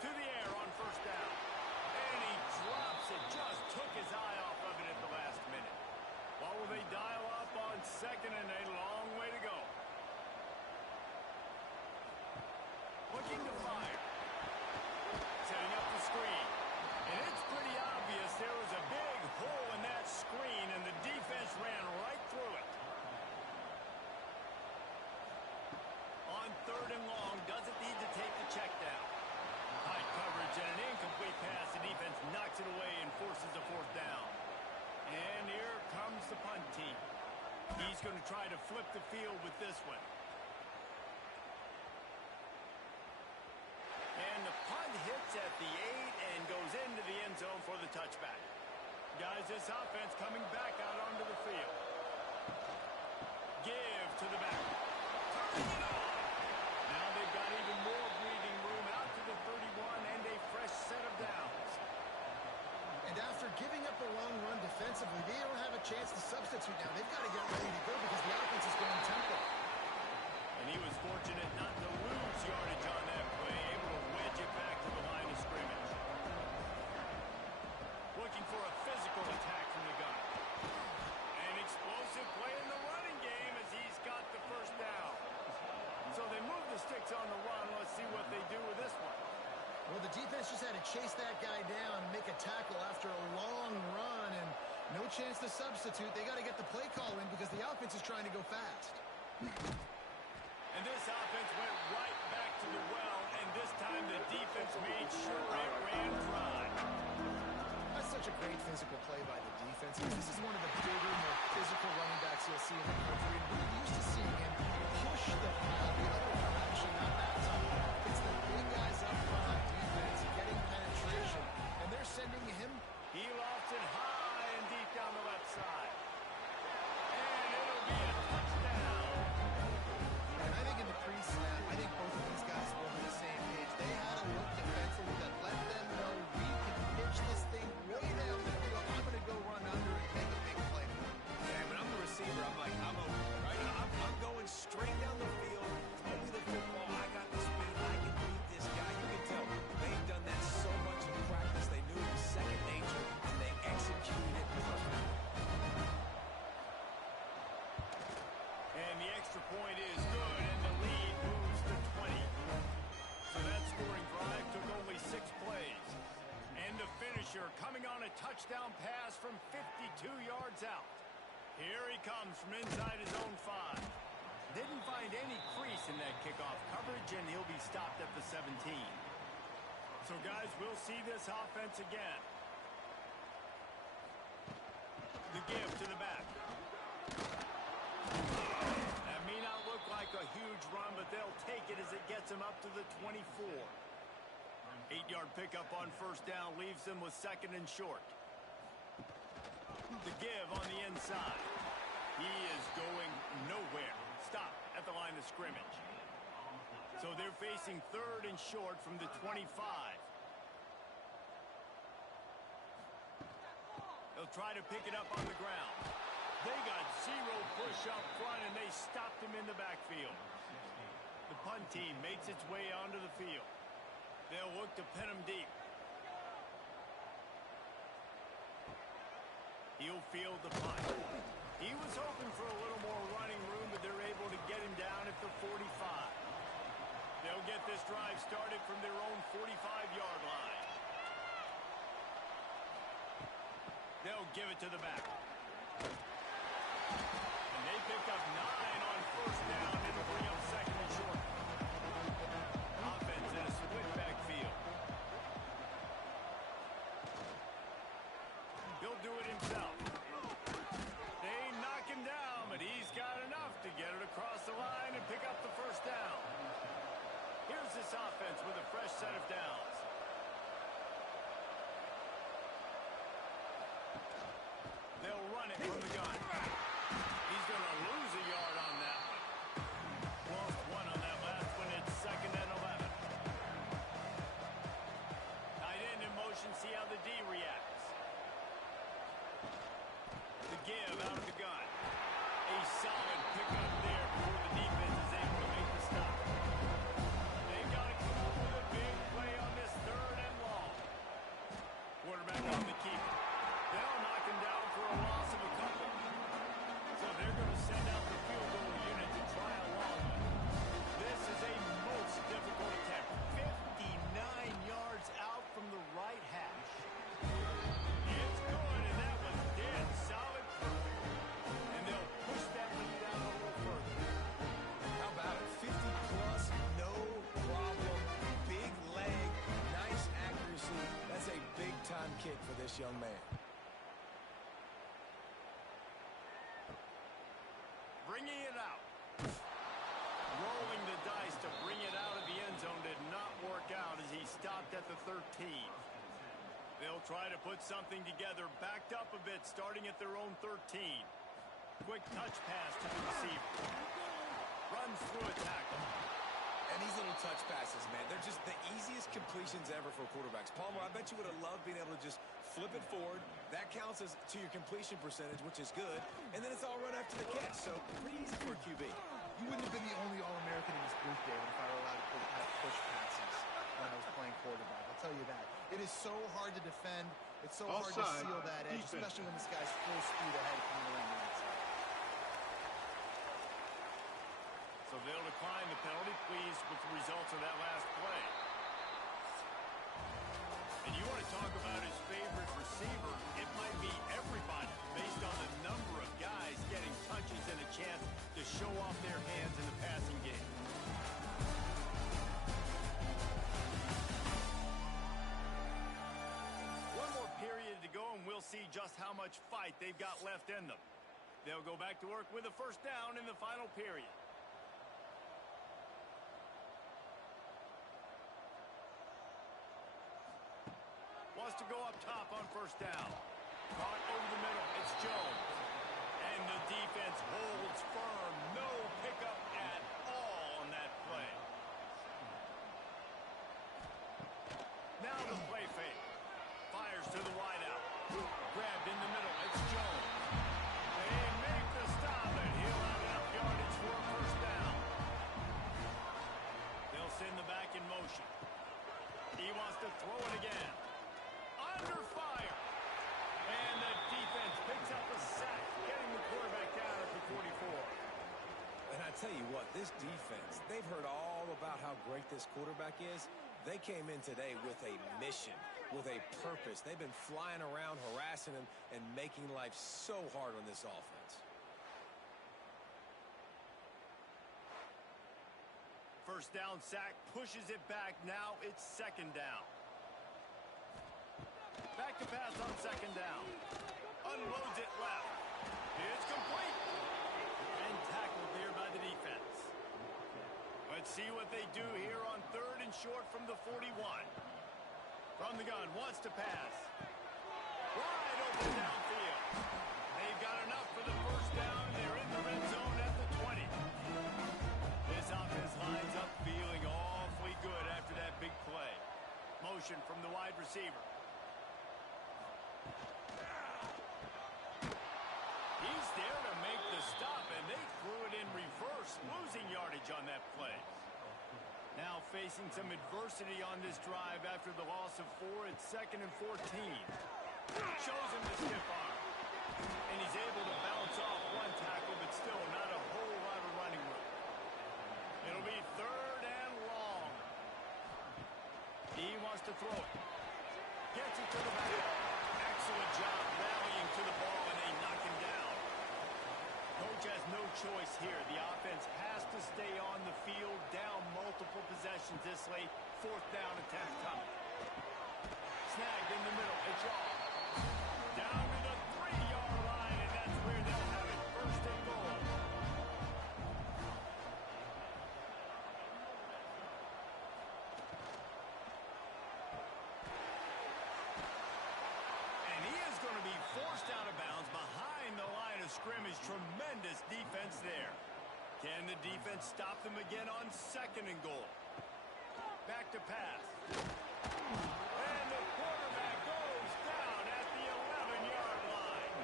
To the air on first down. And he drops it. Just took his eye off of it at the last minute. What will they dial up on second and a long way to go? Looking to fire. Setting up the screen. And it's pretty obvious there was a big hole in that screen, and the defense ran right through it. On third and long, doesn't need to take the check down. High coverage and an incomplete pass. The defense knocks it away and forces a fourth down. And here comes the punt team. He's going to try to flip the field with this one. And the punt hits at the 8 and goes into the end zone for the touchback. Guys, this offense coming back out onto the field. Give to the back. Turning it on. Now they've got even more breathing room out to the 31 and a fresh set of downs. And after giving up a long run defensively, they don't have a chance to substitute now. They've got to get ready to go because the offense is going tempo. And he was fortunate not to lose yardage on that play, able to wedge it back to the line of scrimmage. Looking for a physical attack from the gun. An explosive play in the running game as he's got the first down. So they move the sticks on the run. Let's see what they do with this one. Well, the defense just had to chase that guy down and make a tackle after a long run, and no chance to substitute. They got to get the play call in because the offense is trying to go fast. And this offense went right back to the well, and this time the defense made sure it ran dry. That's such a great physical play by the defense. This is one of the bigger, more physical running backs you'll see in the country, and we're used to seeing him push the ball. The other one actually not that tough. It's the big guys up front on defense getting penetration, and they're sending him. He lofts it high and deep down the left side. And it'll be a touchdown. And I think in the pre-snap, I think both of these guys were on the same page. They had a look defensively that let them know we can pitch this thing way down the field. I'm going to go run under and make a big play. Yeah, when I'm the receiver, I'm like, I'm open, right? I'm going straight down the field. Throw me the football. I got the speed. I can beat this guy. You can tell they've done that so much in practice. They knew it was second nature, and they executed it perfectly. And the extra point is good, and the lead moves to 20. So that scoring drive took only 6 plays. And the finisher coming on a touchdown pass from 52 yards out. Here he comes from inside his own 5. Didn't find any crease in that kickoff coverage, and he'll be stopped at the 17. So, guys, we'll see this offense again. The give to the back. That may not look like a huge run, but they'll take it as it gets them up to the 24. 8-yard pickup on first down leaves them with second and short. The give on the inside. He is going nowhere. Stop at the line of scrimmage. So they're facing third and short from the 25. They'll try to pick it up on the ground. They got 0 push up front, and they stopped him in the backfield. The punt team makes its way onto the field. They'll look to pin him deep. He'll field the punt. He was hoping for a little more running room, but they're able to get him down at the 45. They'll get this drive started from their own 45-yard line. They'll give it to the back. And they pick up 9 on first down. It'll bring up second and short. this offense with a fresh set of downs. They'll run it from the gun. He's going to lose a yard on that one. Lost one on that last one. It's 2nd and 11. Tight end in motion. See how the D reacts. The give out of the gun. A solid pickup there before the defense is able to make the stop. They've got to come up with a big play on this 3rd and long. Quarterback on the keeper. They'll knock him down for a loss of a couple. So they're going to send out the field goal unit to try a long one. This is a most difficult attempt. 59 yards out from the right hash. It's good, and that was dead solid perfect. And they'll push that lead out a little further. How about it? 50-plus, no problem. Big leg, nice accuracy. That's a big-time kick for this young man. Bringing it out. Rolling the dice to bring it out of the end zone did not work out as he stopped at the 13. They'll try to put something together, backed up a bit, starting at their own 13. Quick touch pass to the receiver. Runs through a tackle. And these little touch passes, man, they're just the easiest completions ever for quarterbacks. Palmer, I bet you would have loved being able to just flip it forward. That counts as to your completion percentage, which is good. And then it's all run after the catch, so pretty easy for a QB. You wouldn't have been the only All-American in this booth, David, if I were allowed to push passes when I was playing quarterback. I'll tell you that. It is so hard to defend. It's so hard to Offside, seal that edge, defense. especially when this guy's full speed ahead coming around the outside. So they'll decline the penalty, pleased with the results of that last play. And you want to talk about his favorite receiver, it might be everybody based on the number of guys getting touches and a chance to show off their hands in the passing game. One more period to go, and we'll see just how much fight they've got left in them. They'll go back to work with a first down in the final period. Wants to go up top on first down. Caught over the middle. It's Jones. And the defense holds firm. No pickup at all on that play. Now the play fake. Fires to the wideout. Grabbed in the middle. It's Jones. They make the stop, and he'll have enough yardage for a first down. They'll send the back in motion. He wants to throw it again. Under fire. And the defense picks up a sack, getting the quarterback down at the 44. And I tell you what, this defense, they've heard all about how great this quarterback is. They came in today with a mission, with a purpose. They've been flying around, harassing him, and making life so hard on this offense. First down sack, pushes it back. Now it's 2nd down. Back to pass on 2nd down. Unloads it left. It's complete. And tackled there by the defense. Let's see what they do here on 3rd and short from the 41. From the gun, wants to pass. Wide open downfield. They've got enough for the first down. They're in the red zone at the 20. This offense lines up feeling awfully good after that big play. Motion from the wide receiver. He's there to make the stop, and they threw it in reverse, losing yardage on that play. Now facing some adversity on this drive after the loss of 4. It's 2nd and 14. Shows him the stiff arm. And he's able to bounce off one tackle, but still not a whole lot of running room. It'll be 3rd and long. He wants to throw it. Gets it to the back. Excellent job rallying to the ball, and they knock him down. Coach has no choice here. The offense has to stay on the field, down multiple possessions this late. 4th down attempt coming. Snagged in the middle. It's off. Down to the 3-yard line, and that's where they'll have it. 1st and goal. forced out of bounds behind the line of scrimmage. Tremendous defense there. Can the defense stop them again on 2nd and goal? Back to pass. And the quarterback goes down at the 11-yard line.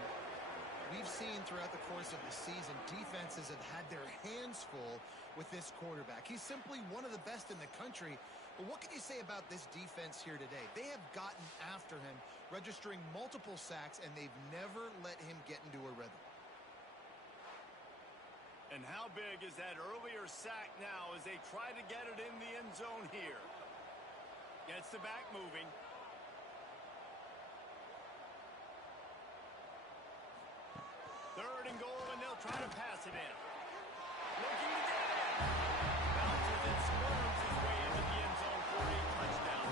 We've seen throughout the course of the season, defenses have had their hands full with this quarterback. He's simply one of the best in the country. But what can you say about this defense here today? They have gotten after him, registering multiple sacks, and they've never let him get into a rhythm. And how big is that earlier sack now as they try to get it in the end zone here? Gets the back moving. Third and goal, and they'll try to pass it in. Looking to get it in. Bounces and squirms his way into the end zone for a touchdown.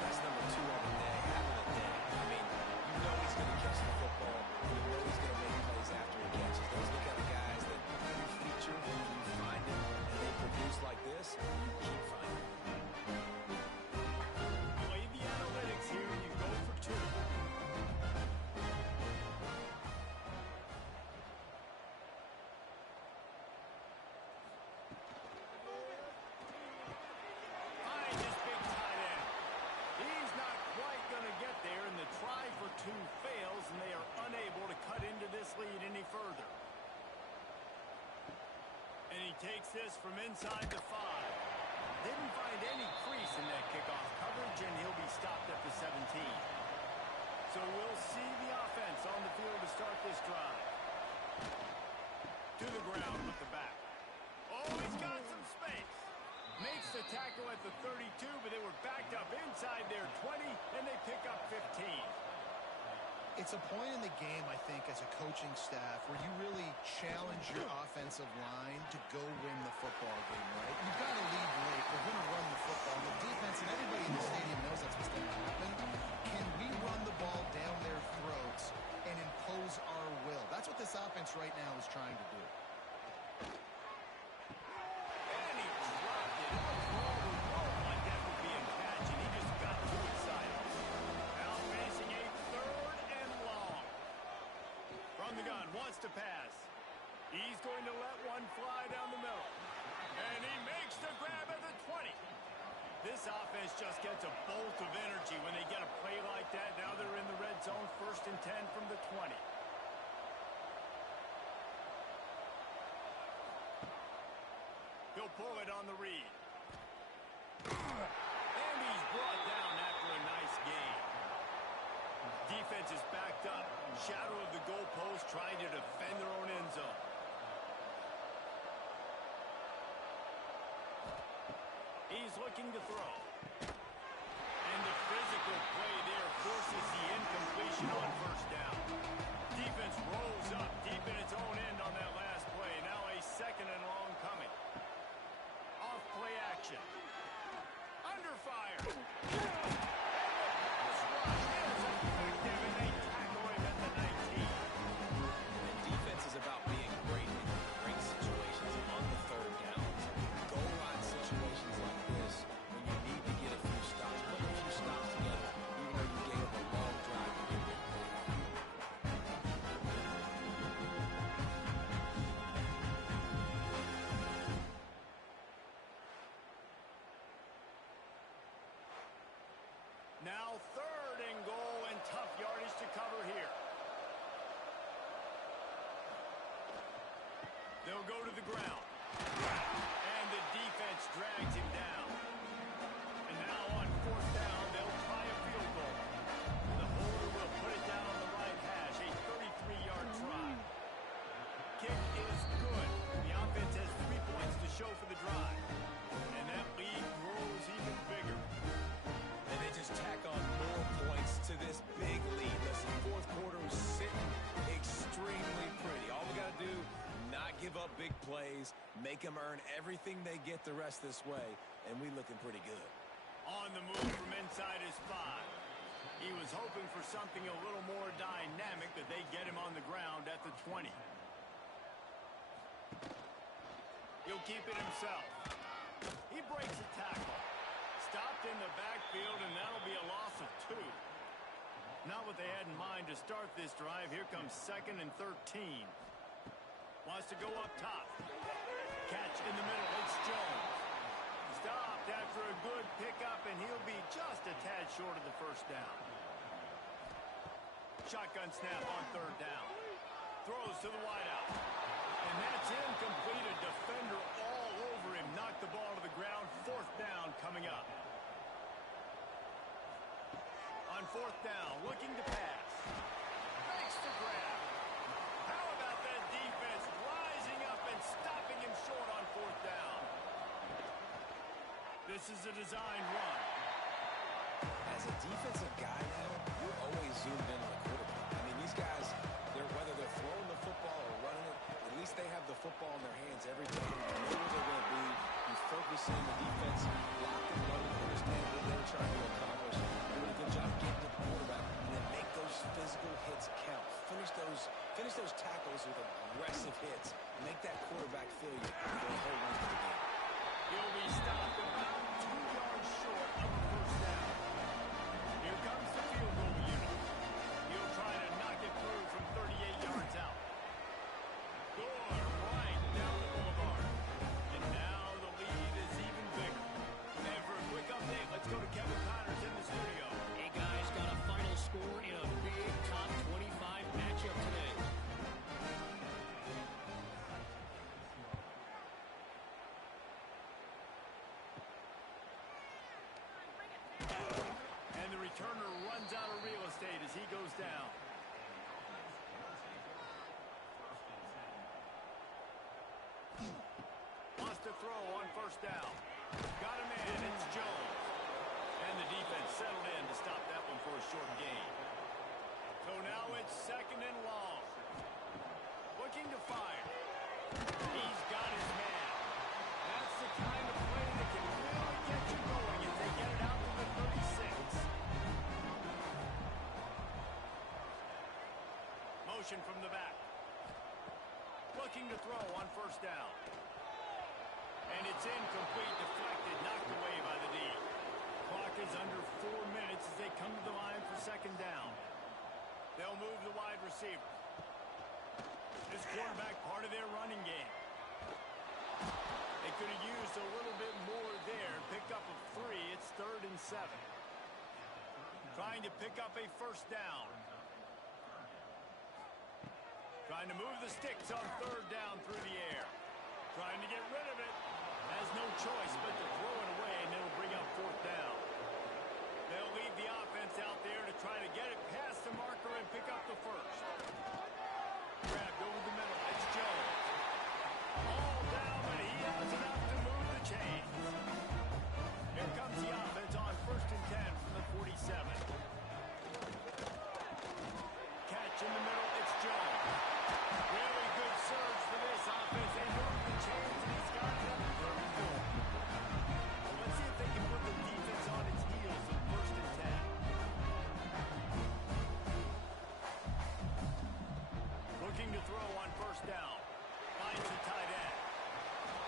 That's number 2 on the day, having a day. I mean, you know he's going to catch the football. You know he's going to make plays after he catches. Those are the kind of guys that you feature, you find them, and they produce like this, you keep finding them. Play the analytics here, and you go for 2. Find this big tight end. He's not quite going to get there, and the try for 2 fails, and they are unable to cut into this lead any further. And he takes this from inside the 5. Didn't find any crease in that kickoff coverage, and he'll be stopped at the 17. So we'll see the offense on the field to start this drive. To the ground with the back. Oh, he's got some space. Makes the tackle at the 32, but they were backed up inside their 20, and they pick up 15. It's a point in the game, I think, as a coaching staff where you really challenge your offensive line to go win the football game, right? You've got to lead late. We're going to run the football. The defense, and everybody in the stadium knows that's what's going to happen. Can we run the ball down their throats and impose our will? That's what this offense right now is trying to do. And he dropped it. For all the world like that would be a catch, and he just got too excited. Now facing a 3rd and long. From the gun, wants to pass. He's going to let one fly down the middle. And he makes the grab at the 20. This offense just gets a bolt of energy when they get a play like that. Now they're in the red zone, 1st and 10 from the 20. He'll pull it on the read. And he's brought down after a nice gain. Defense is backed up. Shadow of the goalpost trying to defend their own end zone. He's looking to throw. And the physical play there forces the incompletion on 1st down. Defense rolls up deep in its own end on that last play. Now a 2nd and long coming. Off play action. Under fire. And the pass rush is effective, and they tackle him at the 19. And defense is about being great in great situations on the 3rd downs. Goal line situations like this, when you need to get a few stops, put a few stops together, even though you gave up a long drive to get there. Now 3rd and goal, and tough yardage to cover here. They'll go to the ground. And the defense drags him down. And now on 4th down, they'll try a field goal. The holder will put it down on the right hash, a 33-yard try. Kick is good. The offense has 3 points to show for the drive. And that lead grows even bigger. And they just tack on more points to this big lead. Listen, 4th quarter is sitting extremely pretty. All we got to do, not give up big plays, make them earn everything they get the rest this way, and we looking pretty good. On the move from inside his 5. He was hoping for something a little more dynamic, but they get him on the ground at the 20. He'll keep it himself. He breaks a tackle. Stopped in the backfield, and that'll be a loss of 2. Not what they had in mind to start this drive. Here comes 2nd and 13. Wants to go up top. Catch in the middle. It's Jones. Stopped after a good pickup, and he'll be just a tad short of the first down. Shotgun snap on 3rd down. Throws to the wideout. And that's incomplete. A defender all over him. Knocked the ball to the ground. 4th down coming up. On 4th down, looking to pass. Makes the grab. How about that defense rising up and stopping him short on 4th down? This is a designed run. As a defensive guy now, you're always zoomed in on the quarterback. I mean, these guys, whether they're throwing the football or running it, at least they have the football in their hands every time. You know where they're going to be. You focus in the defense, block and load, understand what they're trying to accomplish. Doing a good job getting to the quarterback, and then make those physical hits count. Finish those tackles with aggressive hits. Make that quarterback feel you for the whole length of the game. He'll be stopped about 2 yards short of the first down. Here comes the field goal unit. He'll try to knock it through from 38 yards out. Good, right down the boulevard. And now the lead is even bigger. And for a quick update, let's go to Kevin Connors in the studio. Hey, guys, got a final score in a big top 25 matchup today. And the returner runs out of real estate as he goes down. Wants to throw on 1st down. Got a man, it's Jones. And the defense settled in to stop that one for a short gain. So now it's 2nd and long. Looking to fire. He's got his man. That's the kind of play that can really get you going if they get it out to the 36. Motion from the back. Looking to throw on 1st down. And it's incomplete, deflected, knocked away by the D. Clock is under 4 minutes as they come to the line for 2nd down. They'll move the wide receiver. This quarterback part of their running game. They could have used a little bit more there. Pick up of 3. It's 3rd and 7. Trying to pick up a 1st down. Trying to move the sticks on 3rd down through the air. Trying to get rid of it. Has no choice but to throw it away, and it'll bring up 4th down. They'll leave the offense out there to try to get it past the marker and pick up the 1st. Grabbed over the middle. It's Jones. All down, but he has enough to move the chains. Here comes the offense on 1st and 10 from the 47. Catch in the middle. It's Jones. Really good surge for this offense. They move the chains, and he's got it up to 34. Well, let's see if they can put the defense on its heels in 1st and 10. Looking to throw on 1st down. Finds the tight end.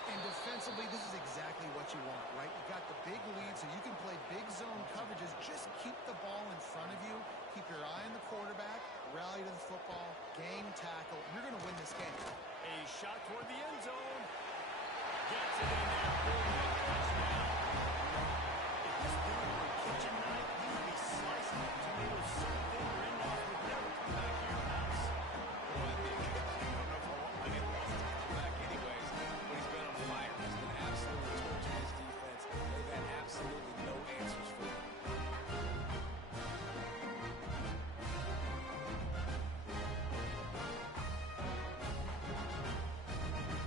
And defensively, this is exactly what you want, right? You've got the big lead, so you can play big zone coverages. Just keep the ball in front of you. Keep your eye on the quarterback. Rally to the football. Game tackle. You're going to win this game. A shot toward the end zone. Gets it in there for the touchdown. If this dude were a kitchen knife, he would be slicing up tomatoes so thin your in-laws would never come back to your house. Well, I think, I don't know if I want my in-laws to come back anyways, but he's been on fire. He's been absolutely torching his defense. They've had absolutely no answers for him.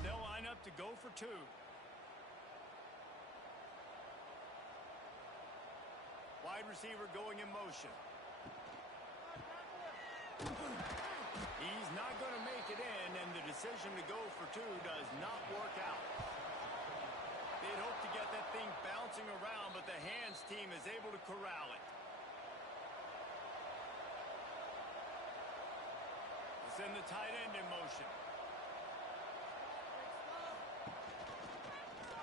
They'll line up to go for 2. Wide receiver going in motion. He's not going to make it in, and the decision to go for 2 does not work out. They'd hope to get that thing bouncing around, but the hands team is able to corral it. Send the tight end in motion.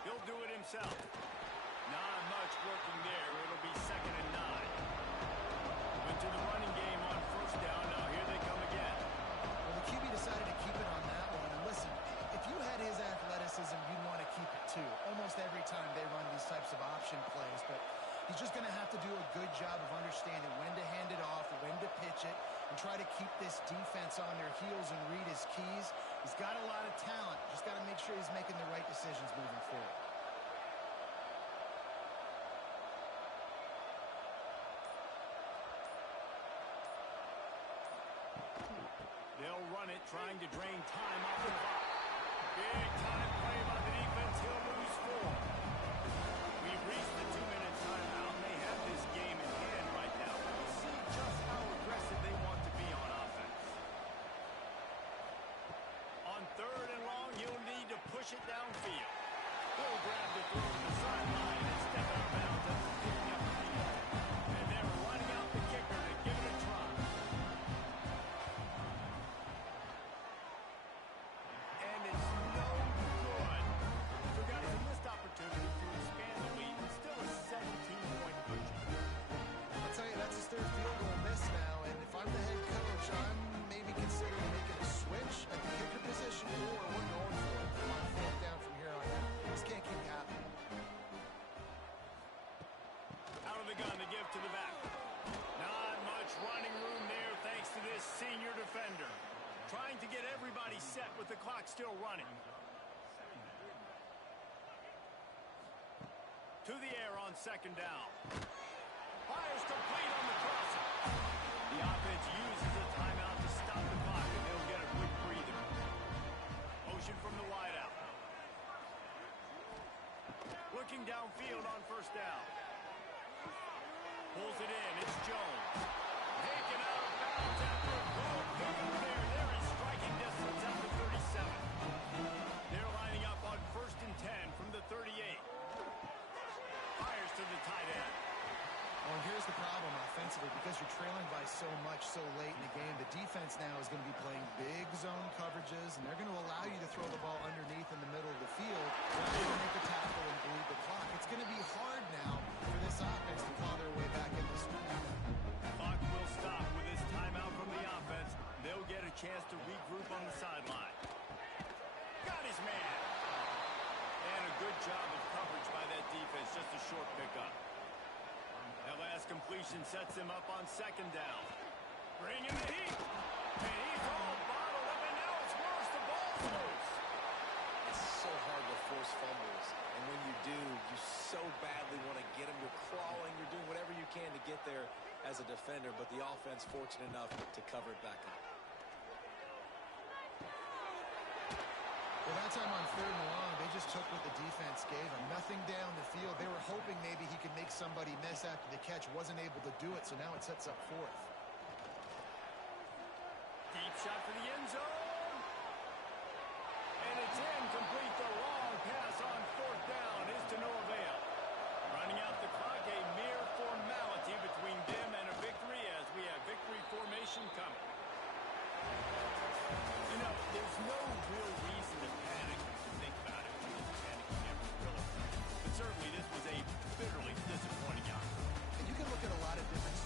He'll do it himself. Not much working there. It'll be 2nd and 9. Went to the running game and try to keep this defense on their heels and read his keys. He's got a lot of talent. Just got to make sure he's making the right decisions moving forward. They'll run it, trying to drain time off the clock. Big time play by the defense. He'll lose 4. We've reached the 2-minute timeout. They have this game in hand right now. We'll see just how aggressive they want to be on offense. On 3rd and long, he'll need to push it downfield. He'll grab the throw to the sideline and step out of bounds after picking up the field. And they're running out the kicker to give it a try. And it's no good. So guys, a missed opportunity to expand the lead. It's still a 17-point margin. I'll tell you, that's his 3rd field goal miss now, and if I'm the head coach, I'm maybe considering making a switch at the kicker position, or we're going for it on 4th down from here on out. This can't keep happening. Out of the gun to give to the back. Not much running room there thanks to this senior defender. Trying to get everybody set with the clock still running. To the air on 2nd down. Fires complete on the crosser. The offense uses a timeout to stop the clock, and they'll get a quick breather. Motion from the wideout. Looking downfield on 1st down. Pulls it in. It's Jones. Taken out of bounds after a ball pickup there. They're in striking distance at the 37. They're lining up on 1st and 10 from the 38. Fires to the tight end. Well, here's the problem offensively. Because you're trailing by so much so late in the game, the defense now is going to be playing big zone coverages, and they're going to allow you to throw the ball underneath in the middle of the field rather than make a tackle and bleed the clock. It's going to be hard now for this offense to claw their way back in this one. Clock will stop with this timeout from the offense. They'll get a chance to regroup on the sideline. Got his man. And a good job of coverage by that defense. Just a short pickup. That last completion sets him up on 2nd down. Bringing the heat. And he's all bottled up, and now it's worse. The ball's loose. It's so hard to force fumbles. And when you do, you so badly want to get them. You're crawling. You're doing whatever you can to get there as a defender. But the offense fortunate enough to cover it back up. Well, that time on 3rd and long, they just took what the defense gave them. Nothing down the field. They were hoping maybe he could make somebody miss after the catch. Wasn't able to do it, so now it sets up 4th. Deep shot for the end zone. And it's incomplete. The long pass on 4th down is to no avail. Running out the clock, a mere formality between them and a victory as we have victory formation coming. You know, there's no real reason to panic if you think about it. Panicking every really. But certainly this was a bitterly disappointing outcome. And you can look at a lot of different